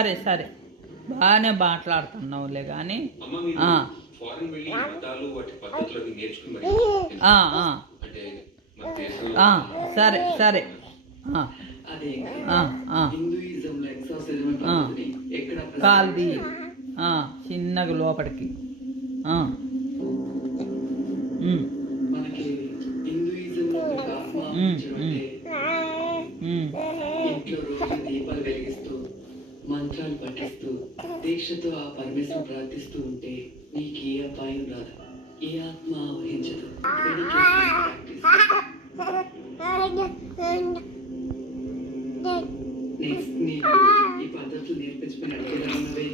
సరే సరే బాగానే మాట్లాడుతున్నావులే కానీ సరే సరే కాల్ది చిన్నగా లోపలికి దీపాలు వెలిగిస్తూ మంత్రాలు పఠిస్తూ దీక్షతో ఆ పరమేశ్వరం ప్రార్థిస్తూ ఉంటే నీకు ఏ అపాయం రాదు, ఏ ఆత్మ వహించదు. నీకు ఈ పద్ధతులు నేర్పించుకుని అడిగేలా ఉన్నవే.